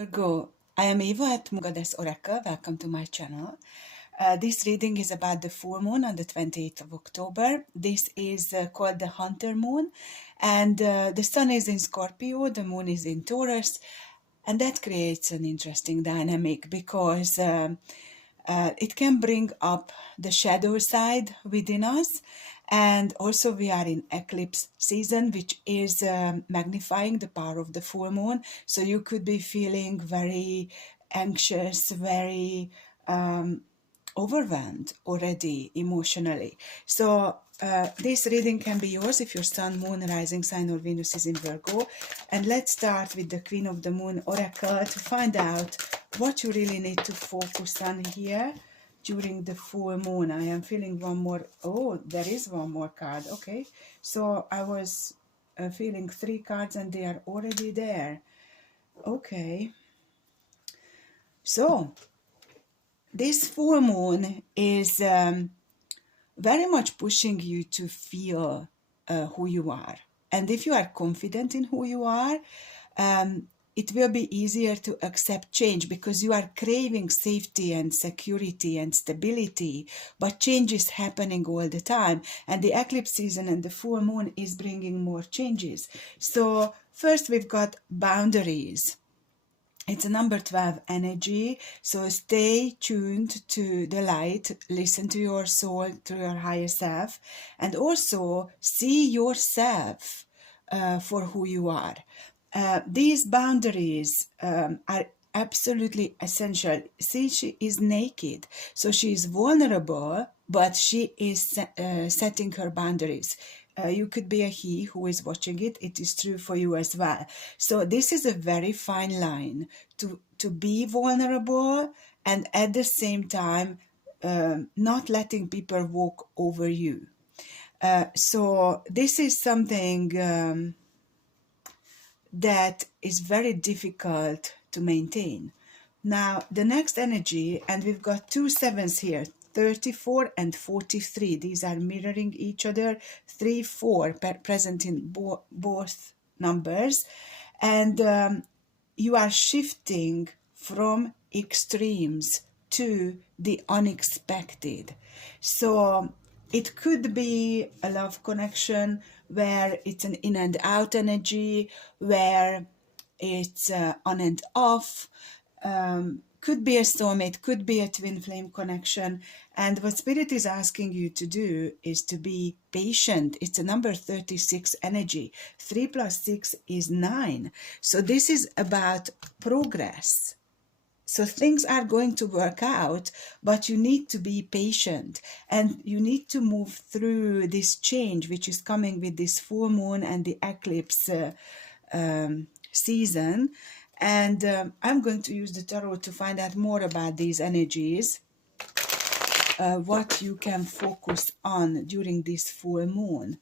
Virgo, I am Eva at Goddess Oracle. Welcome to my channel. This reading is about the full moon on the 28th of October. This is called the Hunter Moon, and the sun is in Scorpio, the moon is in Taurus, and that creates an interesting dynamic because it can bring up the shadow side within us. And also we are in eclipse season, which is magnifying the power of the full moon. So you could be feeling very anxious, very overwhelmed already emotionally. So this reading can be yours if your sun, moon, rising sign or Venus is in Virgo. And let's start with the Queen of the Moon Oracle to find out what you really need to focus on here during the full moon. I am feeling one more. Oh, there is one more card. Okay, so I was feeling 3 cards and they are already there. Okay, so this full moon is very much pushing you to feel who you are. And if you are confident in who you are, it will be easier to accept change because you are craving safety and security and stability, but change is happening all the time. And the eclipse season and the full moon is bringing more changes. So first we've got boundaries. It's a number 12 energy, so stay tuned to the light, listen to your soul, to your higher self, and also see yourself for who you are. These boundaries are absolutely essential. See, she is naked, so she is vulnerable, but she is setting her boundaries. You could be a he who is watching it. It is true for you as well. So this is a very fine line to be vulnerable and at the same time not letting people walk over you. So this is something that is very difficult to maintain. Now, the next energy, and we've got 2 sevens here, 34 and 43. These are mirroring each other, 3, 4 present in both numbers. And you are shifting from extremes to the unexpected. So it could be a love connection where it's an in and out energy, where it's on and off, could be a soulmate, could be a twin flame connection. And what Spirit is asking you to do is to be patient. It's a number 36 energy. 3 plus 6 is 9. So this is about progress. So things are going to work out, but you need to be patient and you need to move through this change which is coming with this full moon and the eclipse season. And I'm going to use the tarot to find out more about these energies, what you can focus on during this full moon.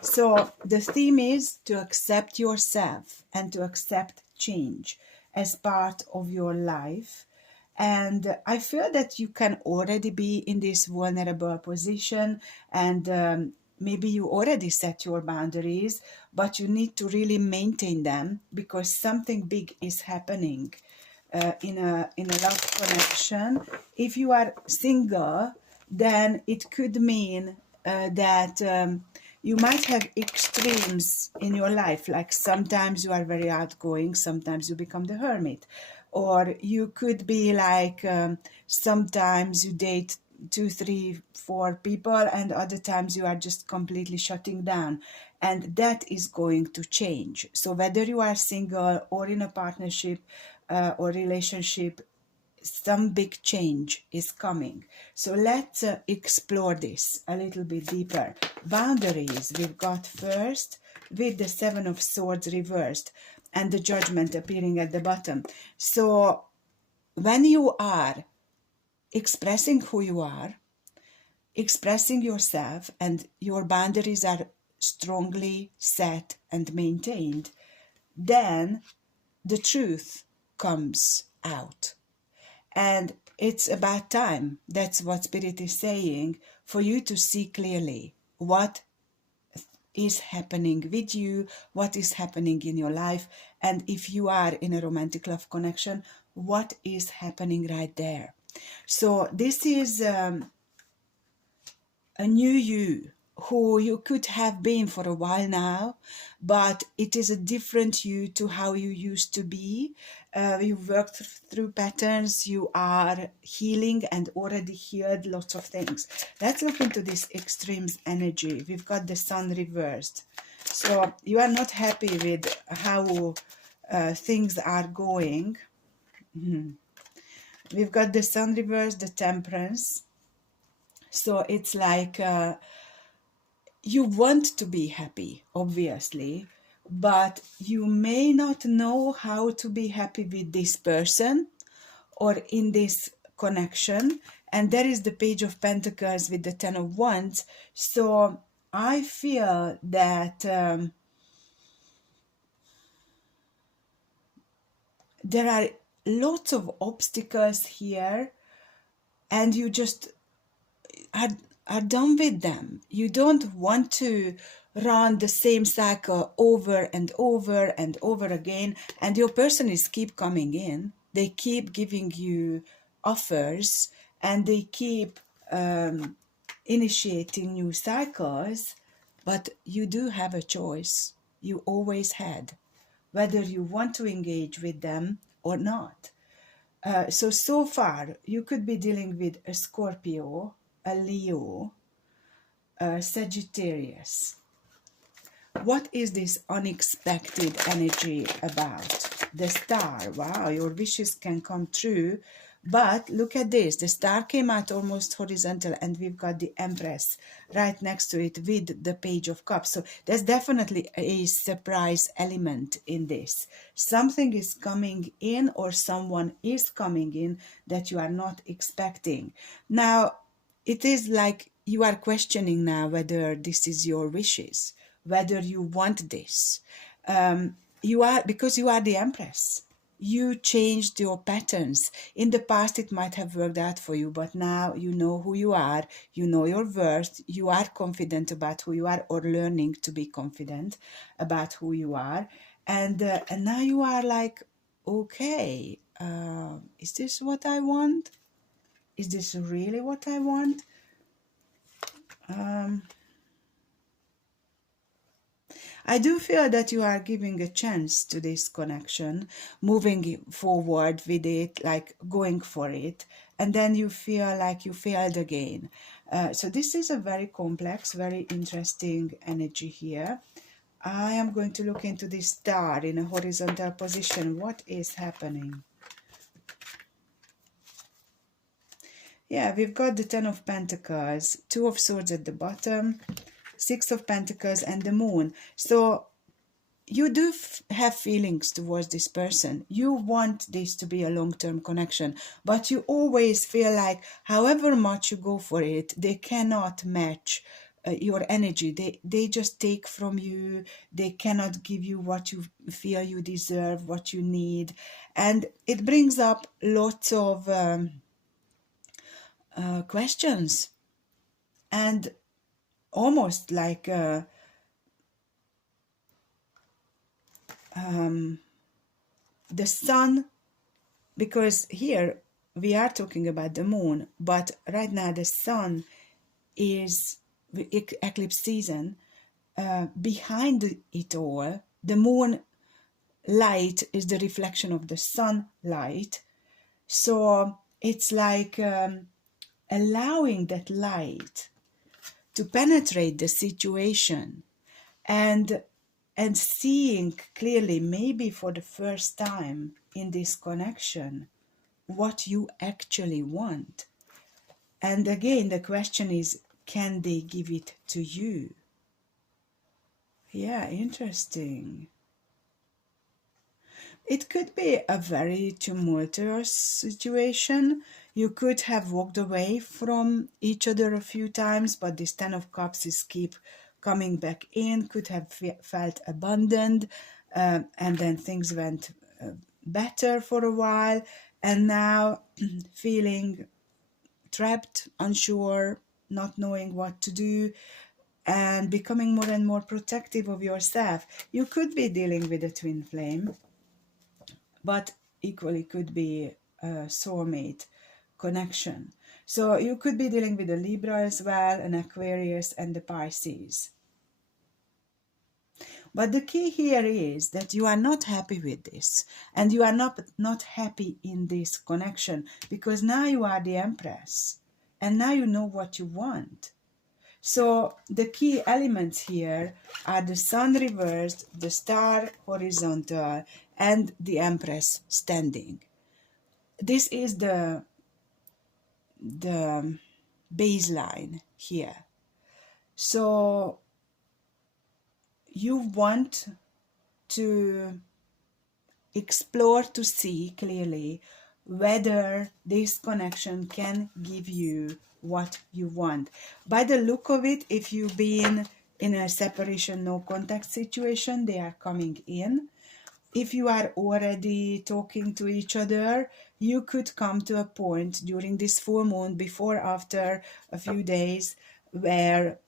So the theme is to accept yourself and to accept change as part of your life. And I feel that you can already be in this vulnerable position, and maybe you already set your boundaries, but you need to really maintain them because something big is happening in a love connection. If you are single, then it could mean that you might have extremes in your life, like sometimes you are very outgoing, sometimes you become the hermit, or you could be like sometimes you date 2, 3, 4 people, and other times you are just completely shutting down, and that is going to change. So whether you are single or in a partnership or relationship, some big change is coming. So let's explore this a little bit deeper. Boundaries we've got first with the 7 of Swords reversed and the Judgment appearing at the bottom. So when you are expressing who you are, expressing yourself, and your boundaries are strongly set and maintained, then the truth comes out. And it's about time, that's what Spirit is saying, for you to see clearly what is happening with you, what is happening in your life, and if you are in a romantic love connection, what is happening right there. So this is a new you who you could have been for a while now, but it is a different you to how you used to be. You've worked through patterns, you are healing and already healed lots of things. Let's look into this extremes energy. We've got the sun reversed. So you are not happy with how things are going. We've got the sun reversed, the temperance. So it's like you want to be happy, obviously, but you may not know how to be happy with this person or in this connection. And there is the Page of Pentacles with the Ten of Wands. So I feel that there are lots of obstacles here, and you just are done with them. You don't want to run the same cycle over and over and over again, and your person is keep coming in. They keep giving you offers, and they keep initiating new cycles, but you do have a choice. You always had, whether you want to engage with them or not. So far, you could be dealing with a Scorpio, a Leo, a Sagittarius. What is this unexpected energy about? The Star. Wow, your wishes can come true. But look at this. The Star came out almost horizontal, and we've got the Empress right next to it with the Page of Cups. So there's definitely a surprise element in this. Something is coming in, or someone is coming in that you are not expecting. Now, it is like you are questioning now whether this is your wishes, whether you want this. Because you are the Empress. You changed your patterns. In the past, it might have worked out for you, but now you know who you are, you know your worth, you are confident about who you are, or learning to be confident about who you are. And now you are like, okay, is this what I want? Is this really what I want? I do feel that you are giving a chance to this connection, moving forward with it, like going for it, and then you feel like you failed again. So this is a very complex, very interesting energy here. I am going to look into this star in a horizontal position. What is happening? Yeah, we've got the Ten of Pentacles, Two of Swords at the bottom, Six of Pentacles, and the Moon. So you do have feelings towards this person. You want this to be a long-term connection, but you always feel like however much you go for it, they cannot match your energy. They just take from you. They cannot give you what you feel you deserve, what you need. And it brings up lots of questions, and almost like the sun, because here we are talking about the moon, but right now the sun is eclipse season. Behind it all, the moon light is the reflection of the sun light. So it's like allowing that light to penetrate the situation, and seeing clearly, maybe for the first time in this connection, what you actually want. And again, the question is, can they give it to you? Yeah, interesting. It could be a very tumultuous situation. You could have walked away from each other a few times, but this Ten of Cups is keep coming back in. Could have felt abandoned, and then things went better for a while, and now feeling trapped, unsure, not knowing what to do. and becoming more and more protective of yourself. You could be dealing with a twin flame, but equally could be a soulmate connection. So you could be dealing with a Libra as well, an Aquarius, and the Pisces. But the key here is that you are not happy with this, and you are not happy in this connection, because now you are the Empress, and now you know what you want. So the key elements here are the Sun reversed, the Star horizontal, and the Empress standing. This is the baseline here. So you want to explore to see clearly whether this connection can give you what you want. By the look of it, if you've been in a separation, no contact situation, they are coming in. If you are already talking to each other, you could come to a point during this full moon, before, after a few days, where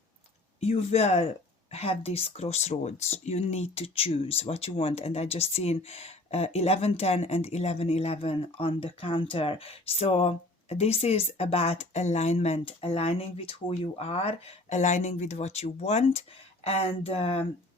you will have this crossroads. You need to choose what you want. And I just seen 1110 and 1111 on the counter. So this is about alignment, aligning with who you are, aligning with what you want, and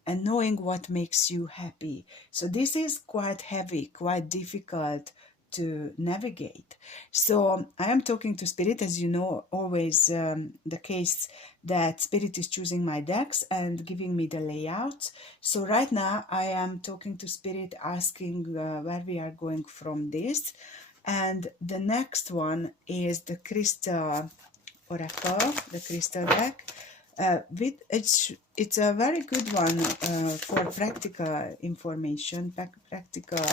knowing what makes you happy. So this is quite heavy, quite difficult to navigate. So I am talking to Spirit, as you know, always the case that Spirit is choosing my decks and giving me the layout. So right now I am talking to Spirit, asking where we are going from this. And the next one is the Crystal Oracle, the Crystal deck. It's a very good one for practical information, practical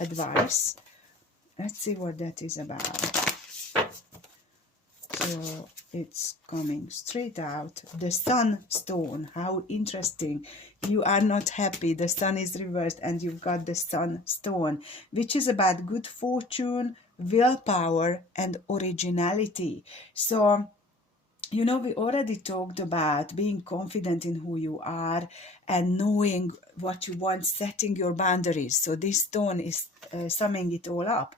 advice. Let's see what that is about. So it's coming straight out. The Sun stone. How interesting. You are not happy. The Sun is reversed and you've got the Sun stone, which is about good fortune, willpower, and originality. So, you know, we already talked about being confident in who you are and knowing what you want, setting your boundaries. So this stone is summing it all up.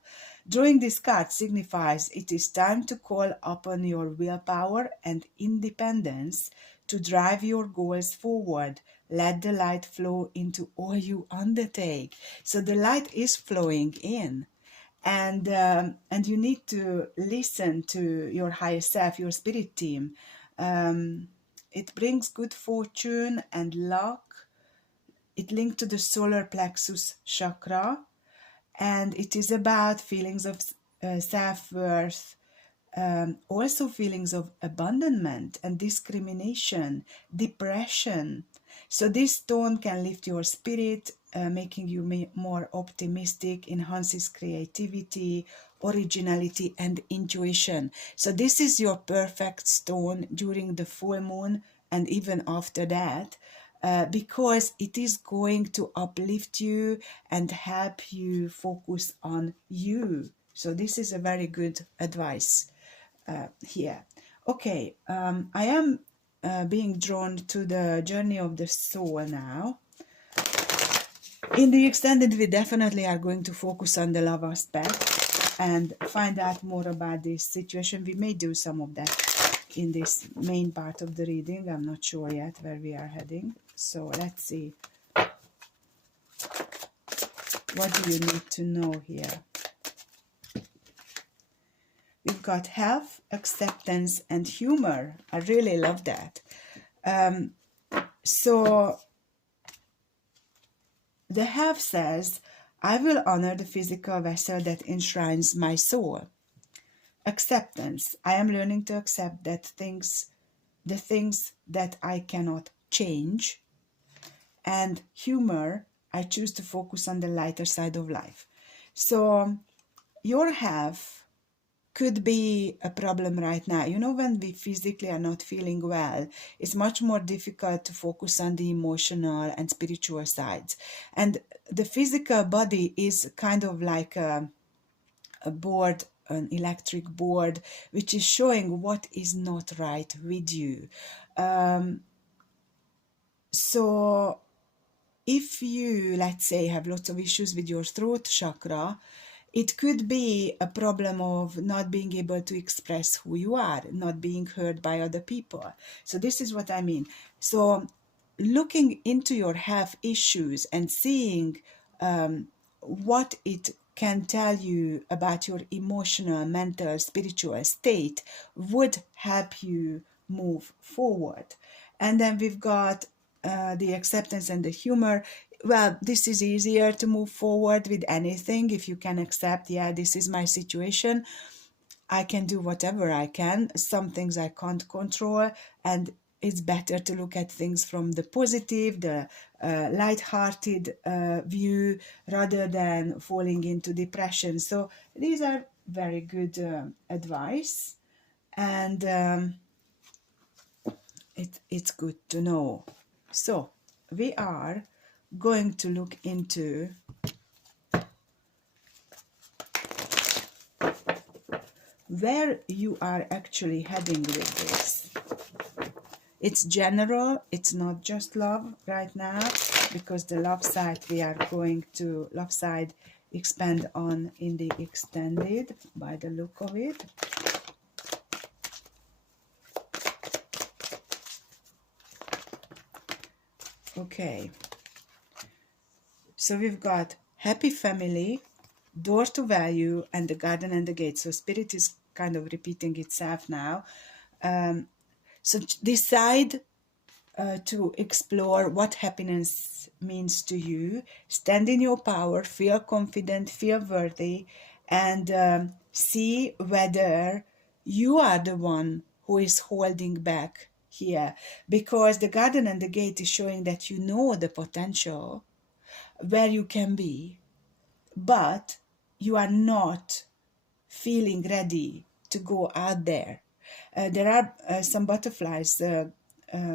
Drawing this card signifies it is time to call upon your willpower and independence to drive your goals forward. Let the light flow into all you undertake. So the light is flowing in. And you need to listen to your higher self, your spirit team. It brings good fortune and luck. It linked to the solar plexus chakra, and it is about feelings of self-worth, also feelings of abandonment and discrimination, depression. So this stone can lift your spirit, making you more optimistic, enhances creativity, originality, and intuition. So this is your perfect stone during the full moon and even after that, because it is going to uplift you and help you focus on you. So this is a very good advice here. Okay, I am being drawn to the journey of the soul now. In the extended, we definitely are going to focus on the love aspect and find out more about this situation. We may do some of that in this main part of the reading. I'm not sure yet where we are heading. So let's see. What do you need to know here? We've got health, acceptance, and humor. I really love that. So the health says, I will honor the physical vessel that enshrines my soul. Acceptance. I am learning to accept that the things that I cannot change. And humor. I choose to focus on the lighter side of life. So your health could be a problem right now. You know, when we physically are not feeling well, it's much more difficult to focus on the emotional and spiritual sides. And the physical body is kind of like a board, an electric board, which is showing what is not right with you. So if you, let's say, have lots of issues with your throat chakra, it could be a problem of not being able to express who you are, not being heard by other people. So this is what I mean. So looking into your health issues and seeing what it can tell you about your emotional, mental, spiritual state would help you move forward. And then we've got the acceptance and the humor. Well, this is easier to move forward with anything if you can accept, yeah, this is my situation. I can do whatever I can. Some things I can't control, and it's better to look at things from the positive, the light-hearted view, rather than falling into depression. So these are very good advice, and it's good to know. So we are going to look into where you are actually heading with this. It's general, it's not just love right now, because the love side we are going to expand on in the extended by the look of it. Okay, so we've got happy family, door to value, and the garden and the gate. So spirit is kind of repeating itself now. So decide to explore what happiness means to you. Stand in your power, feel confident, feel worthy, and see whether you are the one who is holding back here. Because the garden and the gate is showing that you know the potential where you can be, but you are not feeling ready to go out there. There are some butterflies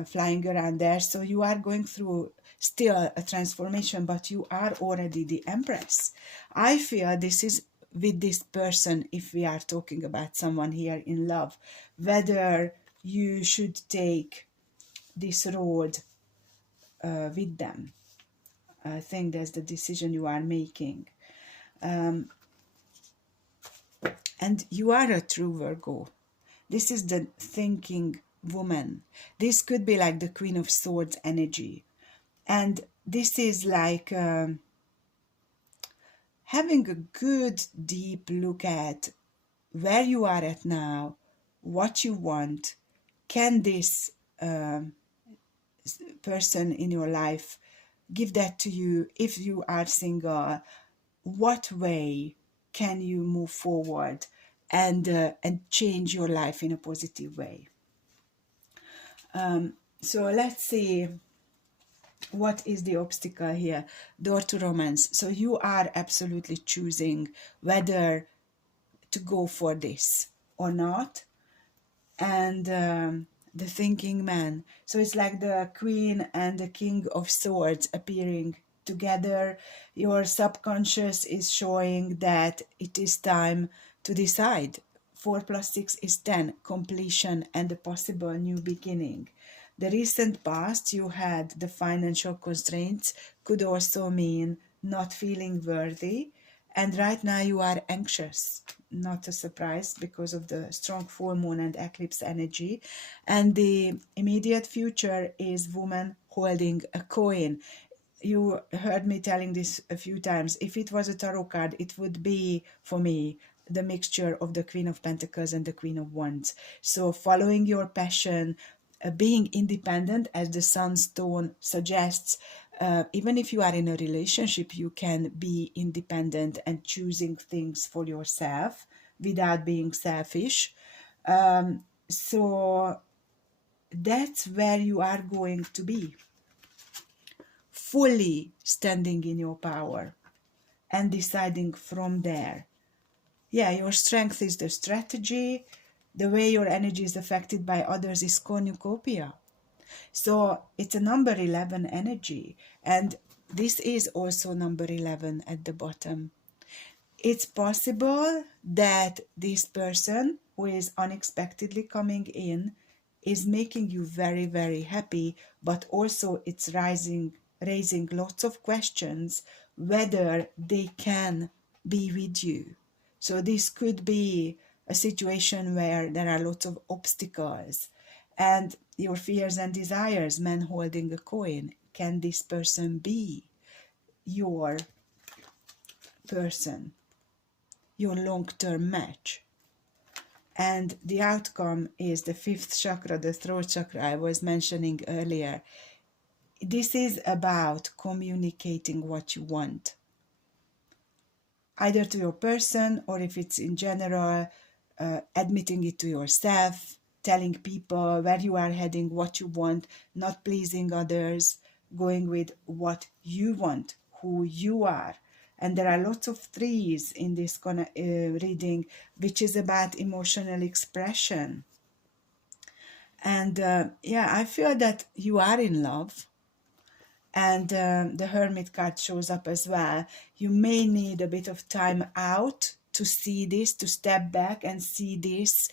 flying around there, so you are going through still a transformation, but you are already the Empress. I feel this is with this person, if we are talking about someone here in love, whether you should take this road with them. I think that's the decision you are making. And you are a true Virgo. This is the thinking woman. This could be like the Queen of Swords energy. And this is like having a good, deep look at where you are at now, what you want. Can this person in your life give that to you? If you are single, what way can you move forward and change your life in a positive way? So let's see, what is the obstacle here? Door to romance. So you are absolutely choosing whether to go for this or not. And the thinking man. So it's like the Queen and the King of Swords appearing together. Your subconscious is showing that it is time to decide. 4 plus 6 is 10, completion and a possible new beginning. The recent past, you had the financial constraints, could also mean not feeling worthy. And right now you are anxious, not a surprise because of the strong full moon and eclipse energy. And the immediate future is woman holding a coin. You heard me telling this a few times. If it was a tarot card, it would be, for me, the mixture of the Queen of Pentacles and the Queen of Wands. So following your passion, being independent, as the Sunstone suggests. Even if you are in a relationship, you can be independent and choosing things for yourself without being selfish. So that's where you are going to be, fully standing in your power and deciding from there. Yeah, your strength is the strategy. The way your energy is affected by others is cornucopia. So it's a number 11 energy, and this is also number 11 at the bottom. It's possible that this person who is unexpectedly coming in is making you very, very happy, but also it's raising lots of questions whether they can be with you. So this could be a situation where there are lots of obstacles and your fears and desires, man holding a coin. Can this person be your person, your long-term match? And the outcome is the fifth chakra, the throat chakra I was mentioning earlier. This is about communicating what you want, either to your person, or if it's in general, admitting it to yourself, telling people where you are heading, what you want, not pleasing others, going with what you want, who you are. And there are lots of threes in this reading, which is about emotional expression. And yeah, I feel that you are in love. And the Hermit card shows up as well. You may need a bit of time out to see this, to step back and see this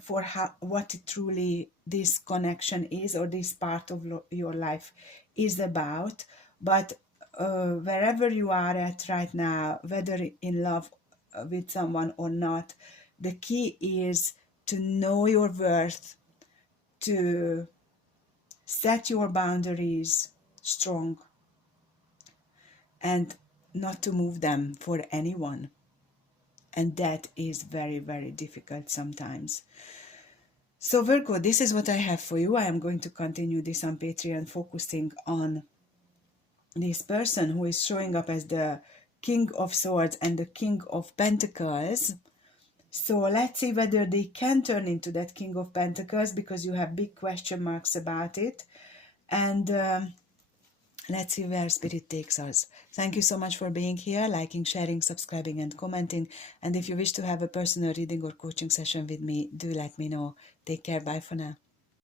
for what truly this connection is, or this part of your life is about. But wherever you are at right now, whether in love with someone or not, the key is to know your worth, to set your boundaries strong, and not to move them for anyone. And that is very, very difficult sometimes. So Virgo, this is what I have for you. I am going to continue this on Patreon, focusing on this person who is showing up as the King of Swords and the King of Pentacles. So let's see whether they can turn into that King of Pentacles, because you have big question marks about it. And let's see where Spirit takes us. Thank you so much for being here, liking, sharing, subscribing, and commenting. And if you wish to have a personal reading or coaching session with me, do let me know. Take care. Bye for now.